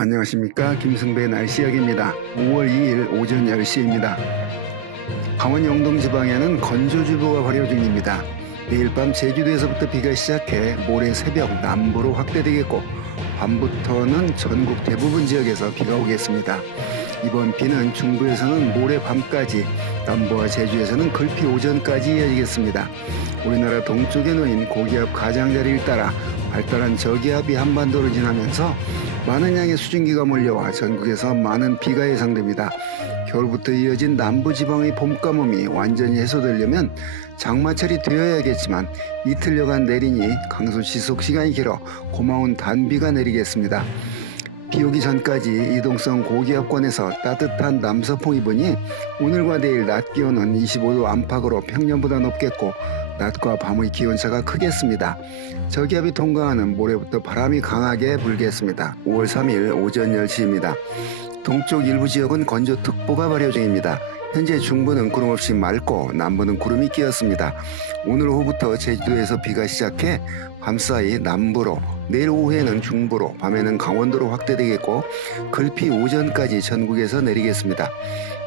안녕하십니까, 김승배의 날씨 이야기입니다. 5월 2일 오전 10시입니다. 강원 영동 지방에는 건조주의보가 발효 중입니다. 내일 밤 제주도에서부터 비가 시작해 모레 새벽 남부로 확대되겠고, 밤부터는 전국 대부분 지역에서 비가 오겠습니다. 이번 비는 중부에서는 모레 밤까지, 남부와 제주에서는 글피 오전까지 이어지겠습니다. 우리나라 동쪽에 놓인 고기압 가장자리를 따라 발달한 저기압이 한반도를 지나면서 많은 양의 수증기가 몰려와 전국에서 많은 비가 예상됩니다. 겨울부터 이어진 남부지방의 봄가뭄이 완전히 해소되려면 장마철이 되어야겠지만 이틀여간 내리니 강수 지속 시간이 길어 고마운 단비가 내리겠습니다. 비 오기 전까지 이동성 고기압권에서 따뜻한 남서풍이 부니 오늘과 내일 낮 기온은 25도 안팎으로 평년보다 높겠고, 낮과 밤의 기온차가 크겠습니다. 저기압이 통과하는 모레부터 바람이 강하게 불겠습니다. 5월 3일 오전 10시입니다. 동쪽 일부 지역은 건조특보가 발효 중입니다. 현재 중부는 구름 없이 맑고 남부는 구름이 끼었습니다. 오늘 오후부터 제주도에서 비가 시작해 밤사이 남부로, 내일 오후에는 중부로, 밤에는 강원도로 확대되겠고, 글피 오전까지 전국에서 내리겠습니다.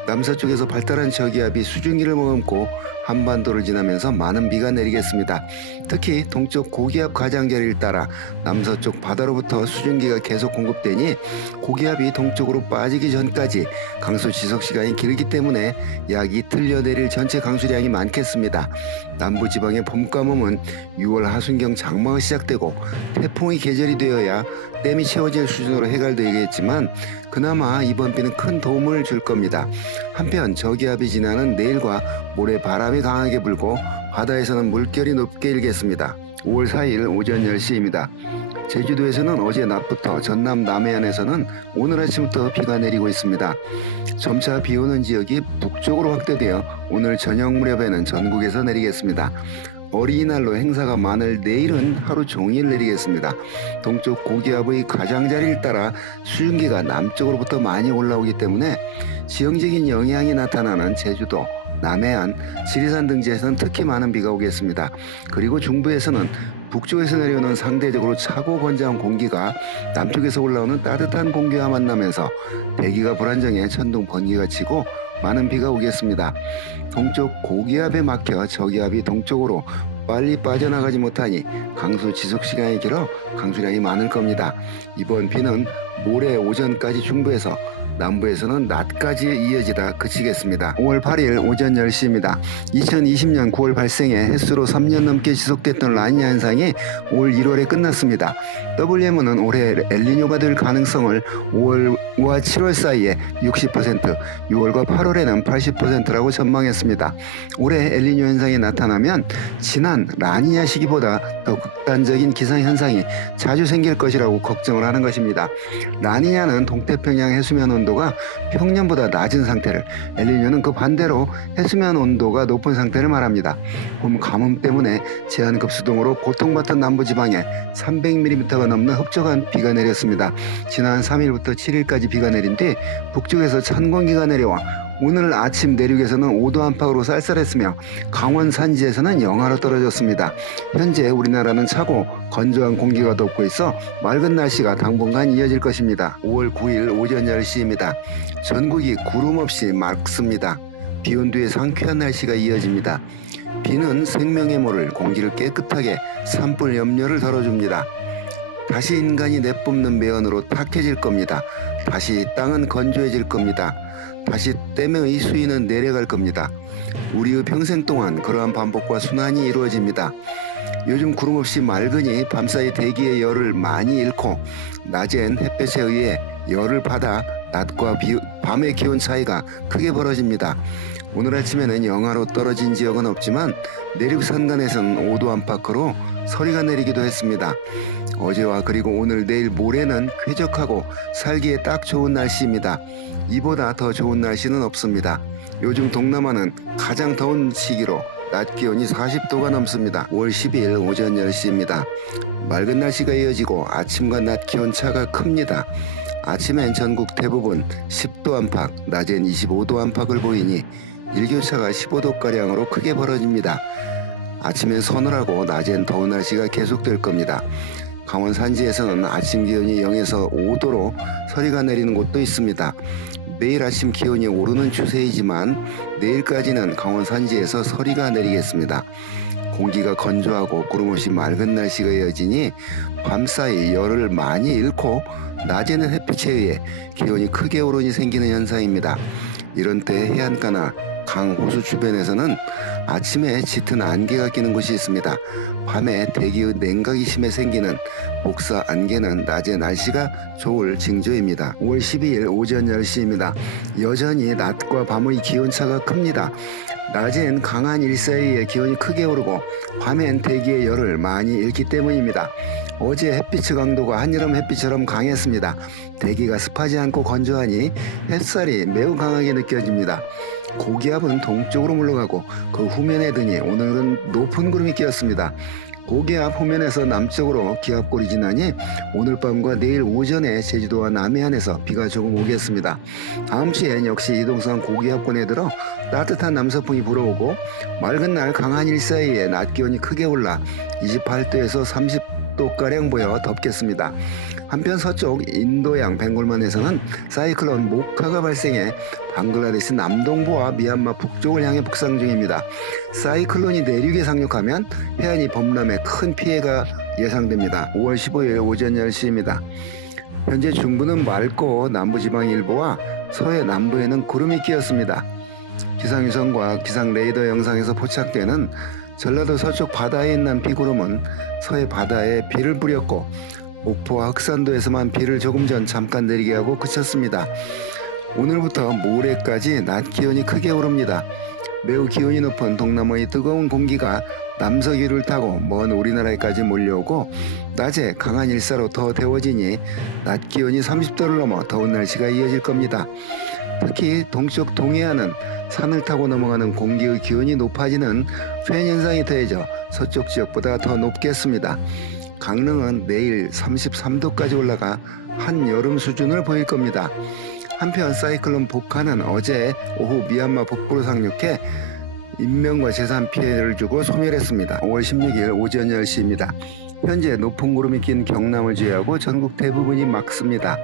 남서쪽에서 발달한 저기압이 수증기를 머금고 한반도를 지나면서 많은 비가 내리겠습니다. 특히 동쪽 고기압 가장자리를 따라 남서쪽 바다로부터 수증기가 계속 공급되니 고기압이 동쪽으로 빠지기 전까지 강수 지속 시간이 길기 때문에 약 이틀여 내릴 전체 강수량이 많겠습니다. 남부지방의 봄가뭄은 6월 하순경 장마가 시작되고 태풍의 계절이 되어야 댐이 채워질 수준으로 해결되겠지만 그나마 이번 비는 큰 도움을 줄 겁니다. 한편 저기압이 지나는 내일과 모레 바람이 강하게 불고 바다에서는 물결이 높게 일겠습니다. 5월 4일 오전 10시입니다. 제주도에서는 어제 낮부터 전남 남해안에서는 오늘 아침부터 비가 내리고 있습니다. 점차 비 오는 지역이 북쪽으로 확대되어 오늘 저녁 무렵에는 전국에서 내리겠습니다. 어린이날로 행사가 많을 내일은 하루 종일 내리겠습니다. 동쪽 고기압의 가장자리를 따라 수증기가 남쪽으로부터 많이 올라오기 때문에 지형적인 영향이 나타나는 제주도, 남해안, 지리산 등 지에서는 특히 많은 비가 오겠습니다. 그리고 중부에서는 북쪽에서 내려오는 상대적으로 차고 건조한 공기가 남쪽에서 올라오는 따뜻한 공기와 만나면서 대기가 불안정해 천둥 번개가 치고 많은 비가 오겠습니다. 동쪽 고기압에 막혀 저기압이 동쪽으로 빨리 빠져나가지 못하니 강수 지속 시간이 길어 강수량이 많을 겁니다. 이번 비는 모레 오전까지 중부에서, 남부에서는 낮까지 이어지다 그치겠습니다. 5월 8일 오전 10시입니다. 2020년 9월 발생해 햇수로 3년 넘게 지속됐던 라니냐 현상이 올 1월에 끝났습니다. WMO는 올해 엘니뇨가 될 가능성을 5월과 7월 사이에 60%, 6월과 8월에는 80%라고 전망했습니다. 올해 엘니뇨 현상이 나타나면 지난 라니냐 시기보다 더 극단적인 기상현상이 자주 생길 것이라고 걱정을 하는 것입니다. 라니냐는 동태평양 해수면 온도가 평년보다 낮은 상태를, 엘니뇨는 그 반대로 해수면 온도가 높은 상태를 말합니다. 봄 가뭄 때문에 제한급 수동으로 고통받던 남부지방에 300mm가 넘는 흡족한 비가 내렸습니다. 지난 3일부터 7일까지 비가 내린 뒤 북쪽에서 찬 공기가 내려와 오늘 아침 내륙에서는 5도 안팎으로 쌀쌀했으며 강원 산지에서는 영하로 떨어졌습니다. 현재 우리나라는 차고 건조한 공기가 덮고 있어 맑은 날씨가 당분간 이어질 것입니다. 5월 9일 오전 10시입니다. 전국이 구름 없이 맑습니다. 비온 뒤에 상쾌한 날씨가 이어집니다. 비는 생명의 물을, 공기를 깨끗하게 산불 염려를 덜어줍니다. 다시 인간이 내뿜는 매연으로 탁해질 겁니다. 다시 땅은 건조해질 겁니다. 다시 댐의 수위는 내려갈 겁니다. 우리의 평생 동안 그러한 반복과 순환이 이루어집니다. 요즘 구름 없이 맑으니 밤사이 대기의 열을 많이 잃고 낮엔 햇볕에 의해 열을 받아 낮과 밤의 기온 차이가 크게 벌어집니다. 오늘 아침에는 영하로 떨어진 지역은 없지만 내륙 산간에서는 5도 안팎으로 서리가 내리기도 했습니다. 어제와 그리고 오늘, 내일, 모레는 쾌적하고 살기에 딱 좋은 날씨입니다. 이보다 더 좋은 날씨는 없습니다. 요즘 동남아는 가장 더운 시기로 낮 기온이 40도가 넘습니다. 5월 10일 오전 10시입니다. 맑은 날씨가 이어지고 아침과 낮 기온 차가 큽니다. 아침엔 전국 대부분 10도 안팎, 낮엔 25도 안팎을 보이니 일교차가 15도가량으로 크게 벌어집니다. 아침엔 서늘하고 낮엔 더운 날씨가 계속될 겁니다. 강원 산지에서는 아침 기온이 0에서 5도로 서리가 내리는 곳도 있습니다. 매일 아침 기온이 오르는 추세이지만 내일까지는 강원 산지에서 서리가 내리겠습니다. 공기가 건조하고 구름 없이 맑은 날씨가 이어지니 밤사이 열을 많이 잃고 낮에는 햇빛에 의해 기온이 크게 오르니 생기는 현상입니다. 이런 때 해안가나 강, 호수 주변에서는 아침에 짙은 안개가 끼는 곳이 있습니다. 밤에 대기의 냉각이 심해 생기는 복사 안개는 낮에 날씨가 좋을 징조입니다. 5월 12일 오전 10시입니다. 여전히 낮과 밤의 기온차가 큽니다. 낮엔 강한 일사이에 기온이 크게 오르고 밤엔 대기의 열을 많이 잃기 때문입니다. 어제 햇빛의 강도가 한여름 햇빛처럼 강했습니다. 대기가 습하지 않고 건조하니 햇살이 매우 강하게 느껴집니다. 고기압은 동쪽으로 물러가고 그 후면에 드니 오늘은 높은 구름이 끼었습니다. 고기압 후면에서 남쪽으로 기압골이 지나니 오늘 밤과 내일 오전에 제주도와 남해안에서 비가 조금 오겠습니다. 다음 주엔 역시 이동성 고기압권에 들어 따뜻한 남서풍이 불어오고 맑은 날 강한 일사이에 낮 기온이 크게 올라 28도에서 30도가량 보여 덥겠습니다. 한편 서쪽 인도양 벵골만에서는 사이클론 모카가 발생해 방글라데시 남동부와 미얀마 북쪽을 향해 북상 중입니다. 사이클론이 내륙에 상륙하면 해안이 범람에 큰 피해가 예상됩니다. 5월 15일 오전 10시입니다. 현재 중부는 맑고 남부지방 일부와 서해 남부에는 구름이 끼었습니다. 기상위성과 기상레이더 영상에서 포착되는 전라도 서쪽 바다에 있는 비구름은 서해 바다에 비를 뿌렸고 목포와 흑산도에서만 비를 조금 전 잠깐 내리게 하고 그쳤습니다. 오늘부터 모레까지 낮 기온이 크게 오릅니다. 매우 기온이 높은 동남아의 뜨거운 공기가 남서기를 타고 먼 우리나라에까지 몰려오고 낮에 강한 일사로 더 데워지니 낮 기온이 30도를 넘어 더운 날씨가 이어질 겁니다. 특히 동쪽 동해안은 산을 타고 넘어가는 공기의 기온이 높아지는 팬 현상이 더해져 서쪽 지역보다 더 높겠습니다. 강릉은 내일 33도까지 올라가 한여름 수준을 보일 겁니다. 한편 사이클론 복화는 어제 오후 미얀마 북부로 상륙해 인명과 재산 피해를 주고 소멸했습니다. 5월 16일 오전 10시입니다. 현재 높은 구름이 낀 경남을 제외하고 전국 대부분이 맑습니다.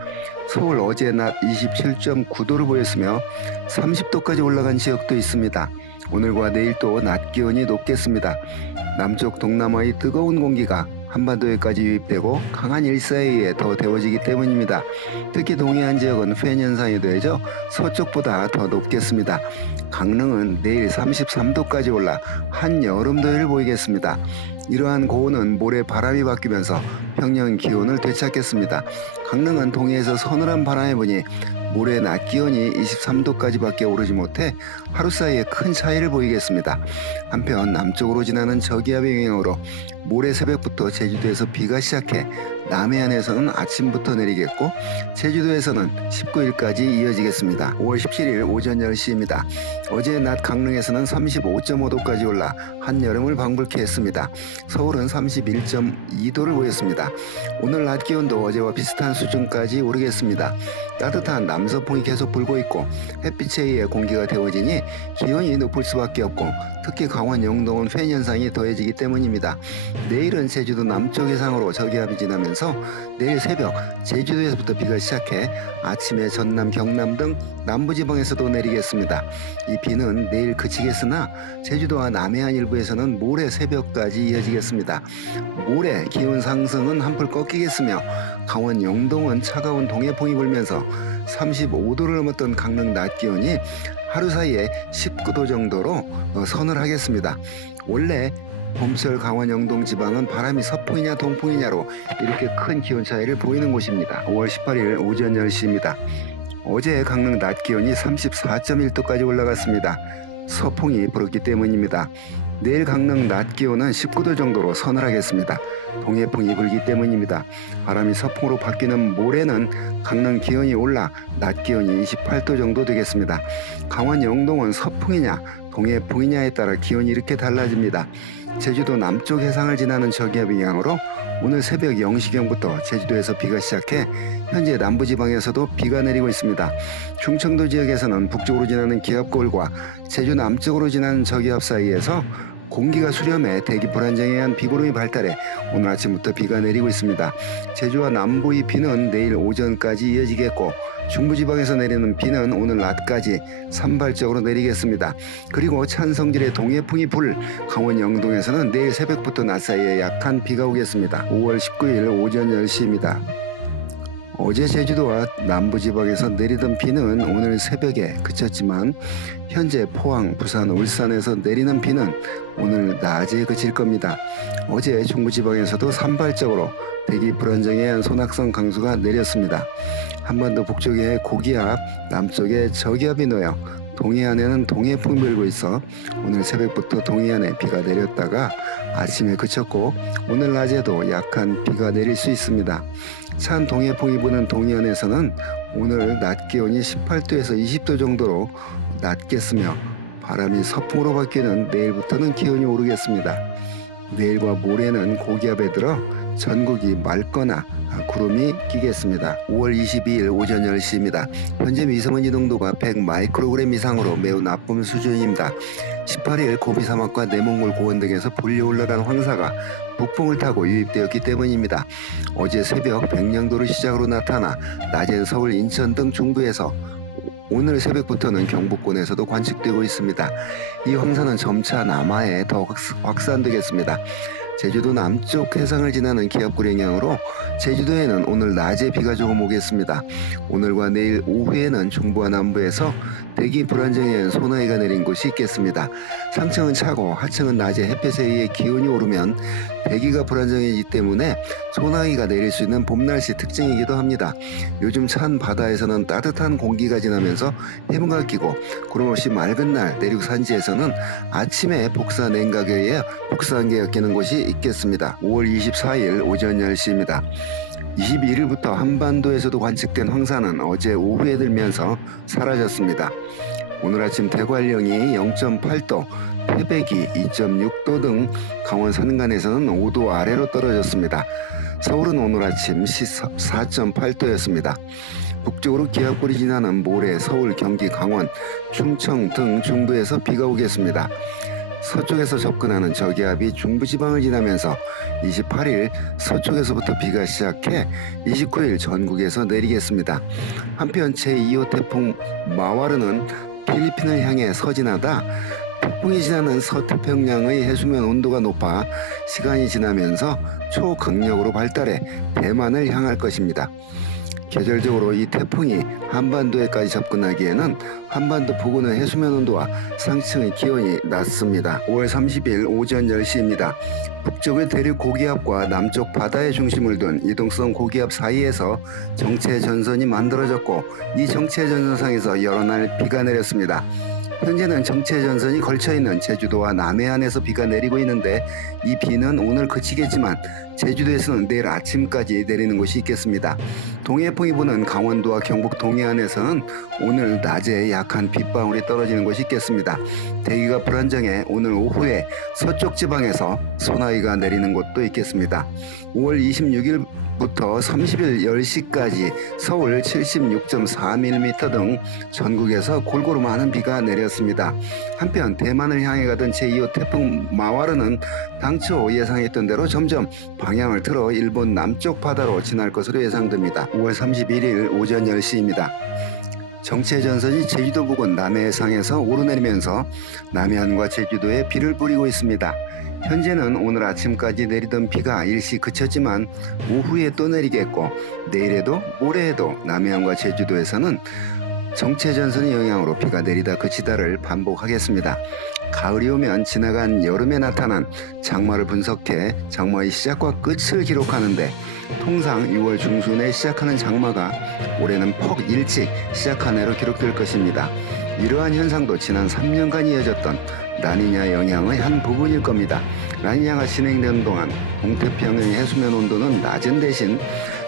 서울 어제 낮 27.9도를 보였으며 30도까지 올라간 지역도 있습니다. 오늘과 내일도 낮 기온이 높겠습니다. 남쪽 동남아의 뜨거운 공기가 한반도에까지 유입되고 강한 일사에 의해 더 데워지기 때문입니다. 특히 동해안 지역은 팬 현상이 더해져 서쪽보다 더 높겠습니다. 강릉은 내일 33도까지 올라 한여름 더위를 보이겠습니다. 이러한 고온은 모레 바람이 바뀌면서 평년 기온을 되찾겠습니다. 강릉은 동해에서 서늘한 바람이 부니 모레 낮 기온이 23도까지밖에 오르지 못해 하루 사이에 큰 차이를 보이겠습니다. 한편 남쪽으로 지나는 저기압의 영향으로 모레 새벽부터 제주도에서 비가 시작해 남해안에서는 아침부터 내리겠고 제주도에서는 19일까지 이어지겠습니다. 5월 17일 오전 10시입니다. 어제 낮 강릉에서는 35.5도까지 올라 한여름을 방불케 했습니다. 서울은 31.2도를 보였습니다. 오늘 낮 기온도 어제와 비슷한 수준까지 오르겠습니다. 따뜻한 남서풍이 계속 불고 있고 햇빛에 의해 공기가 데워지니 기온이 높을 수밖에 없고 특히 강원 영동은 팬 현상이 더해지기 때문입니다. 내일은 제주도 남쪽 해상으로 저기압이 지나면서 내일 새벽 제주도에서부터 비가 시작해 아침에 전남, 경남 등 남부지방에서도 내리겠습니다. 이 비는 내일 그치겠으나 제주도와 남해안 일부에서는 모레 새벽까지 이어지겠습니다. 모레 기온 상승은 한풀 꺾이겠으며 강원 영동은 차가운 동해풍이 불면서 35도를 넘었던 강릉 낮 기온이 하루 사이에 19도 정도로 서늘하겠습니다. 원래 봄철 강원 영동 지방은 바람이 서풍이냐 동풍이냐로 이렇게 큰 기온 차이를 보이는 곳입니다. 5월 18일 오전 10시입니다. 어제 강릉 낮 기온이 34.1도까지 올라갔습니다. 서풍이 불었기 때문입니다. 내일 강릉 낮 기온은 19도 정도로 서늘하겠습니다. 동해풍이 불기 때문입니다. 바람이 서풍으로 바뀌는 모레는 강릉 기온이 올라 낮 기온이 28도 정도 되겠습니다. 강원 영동은 서풍이냐 동해풍이냐에 따라 기온이 이렇게 달라집니다. 제주도 남쪽 해상을 지나는 저기압의 영향으로 오늘 새벽 0시경부터 제주도에서 비가 시작해 현재 남부지방에서도 비가 내리고 있습니다. 충청도 지역에서는 북쪽으로 지나는 기압골과 제주 남쪽으로 지나는 저기압 사이에서 공기가 수렴해 대기 불안정에 의한 비구름이 발달해 오늘 아침부터 비가 내리고 있습니다. 제주와 남부의 비는 내일 오전까지 이어지겠고 중부지방에서 내리는 비는 오늘 낮까지 산발적으로 내리겠습니다. 그리고 찬 성질의 동해풍이 불 강원 영동에서는 내일 새벽부터 낮 사이에 약한 비가 오겠습니다. 5월 19일 오전 10시입니다. 어제 제주도와 남부지방에서 내리던 비는 오늘 새벽에 그쳤지만 현재 포항, 부산, 울산에서 내리는 비는 오늘 낮에 그칠 겁니다. 어제 중부지방에서도 산발적으로 대기 불안정에 의한 소낙성 강수가 내렸습니다. 한반도 북쪽에 고기압, 남쪽에 저기압이 놓여 동해안에는 동해풍이 불고 있어 오늘 새벽부터 동해안에 비가 내렸다가 아침에 그쳤고 오늘 낮에도 약한 비가 내릴 수 있습니다. 찬 동해풍이 부는 동해안에서는 오늘 낮 기온이 18도에서 20도 정도로 낮겠으며 바람이 서풍으로 바뀌는 내일부터는 기온이 오르겠습니다. 내일과 모레는 고기압에 들어 전국이 맑거나 구름이 끼겠습니다. 5월 22일 오전 10시입니다. 현재 미세먼지 농도가 100 마이크로그램 이상으로 매우 나쁨 수준입니다. 18일 고비 사막과 내몽골 고원 등에서 불려 올라간 황사가 북풍을 타고 유입되었기 때문입니다. 어제 새벽 백령도를 시작으로 나타나 낮엔 서울, 인천 등 중부에서 오늘 새벽부터는 경북권에서도 관측되고 있습니다. 이 황사는 점차 남하에 더 확산되겠습니다. 제주도 남쪽 해상을 지나는 기압골 영향으로 제주도에는 오늘 낮에 비가 조금 오겠습니다. 오늘과 내일 오후에는 중부와 남부에서 대기 불안정에 의한 소나기가 내린 곳이 있겠습니다. 상층은 차고 하층은 낮에 햇볕에 의해 기온이 오르면 대기가 불안정해지기 때문에 소나기가 내릴 수 있는 봄 날씨 특징이기도 합니다. 요즘 찬 바다에서는 따뜻한 공기가 지나면서 해무가 끼고 구름 없이 맑은 날 내륙 산지에서는 아침에 복사 냉각에 의해 복사안개가 끼는 곳이 있겠습니다. 5월 24일 오전 10시입니다. 21일부터 한반도에서도 관측된 황사는 어제 오후에 들면서 사라졌습니다. 오늘 아침 대관령이 0.8도, 태백이 2.6도 등 강원 산간에서는 5도 아래로 떨어졌습니다. 서울은 오늘 아침 4.8도였습니다. 북쪽으로 기압골이 지나는 모레 서울, 경기, 강원, 충청 등 중부에서 비가 오겠습니다. 서쪽에서 접근하는 저기압이 중부지방을 지나면서 28일 서쪽에서부터 비가 시작해 29일 전국에서 내리겠습니다. 한편 제2호 태풍 마와르는 필리핀을 향해 서진하다 태풍이 지나는 서태평양의 해수면 온도가 높아 시간이 지나면서 초강력으로 발달해 대만을 향할 것입니다. 계절적으로 이 태풍이 한반도에까지 접근하기에는 한반도 부근의 해수면 온도와 상층의 기온이 낮습니다. 5월 30일 오전 10시입니다. 북쪽의 대륙 고기압과 남쪽 바다의 중심을 둔 이동성 고기압 사이에서 정체 전선이 만들어졌고 이 정체 전선상에서 여러 날 비가 내렸습니다. 현재는 정체 전선이 걸쳐있는 제주도와 남해안에서 비가 내리고 있는데 이 비는 오늘 그치겠지만 제주도에서는 내일 아침까지 내리는 곳이 있겠습니다. 동해풍이 부는 강원도와 경북 동해안에서는 오늘 낮에 약한 빗방울이 떨어지는 곳이 있겠습니다. 대기가 불안정해 오늘 오후에 서쪽 지방에서 소나기가 내리는 곳도 있겠습니다. 5월 26일부터 30일 10시까지 서울 76.4mm 등 전국에서 골고루 많은 비가 내렸습니다. 한편 대만을 향해 가던 제2호 태풍 마와르는 당초 예상했던 대로 점점 방향을 틀어 일본 남쪽 바다로 지날 것으로 예상됩니다. 5월 31일 오전 10시입니다. 정체 전선이 제주도 부근 남해해상에서 오르내리면서 남해안과 제주도에 비를 뿌리고 있습니다. 현재는 오늘 아침까지 내리던 비가 일시 그쳤지만 오후에 또 내리겠고 내일에도 모레에도 남해안과 제주도에서는 정체 전선의 영향으로 비가 내리다 그치다를 반복하겠습니다. 가을이 오면 지나간 여름에 나타난 장마를 분석해 장마의 시작과 끝을 기록하는데 통상 6월 중순에 시작하는 장마가 올해는 퍽 일찍 시작한 해로 기록될 것입니다. 이러한 현상도 지난 3년간 이어졌던 라니냐 영향의 한 부분일 겁니다. 라니냐가 진행되는 동안 동태평양의 해수면 온도는 낮은 대신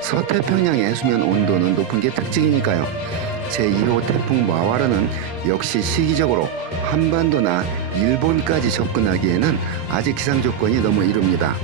서태평양의 해수면 온도는 높은 게 특징이니까요. 제2호 태풍 마와르는 역시 시기적으로 한반도나 일본까지 접근하기에는 아직 기상 조건이 너무 이릅니다.